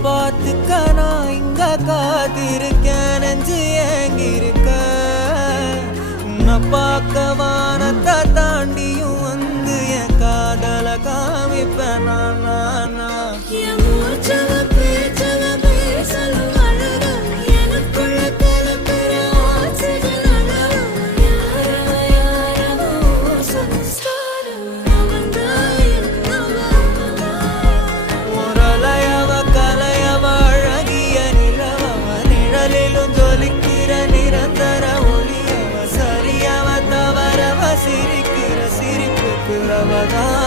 பார்த்துக்க நான் இங்க காத்திருக்கேன் நெஞ்சு ஏங்கிருக்க உன்னை பார்க்க வானத்தை தாண்டியும் வந்து என் காதல காமிப்பேன் நான் சிரிக்கிற சிரிப்புக்கு அவதான்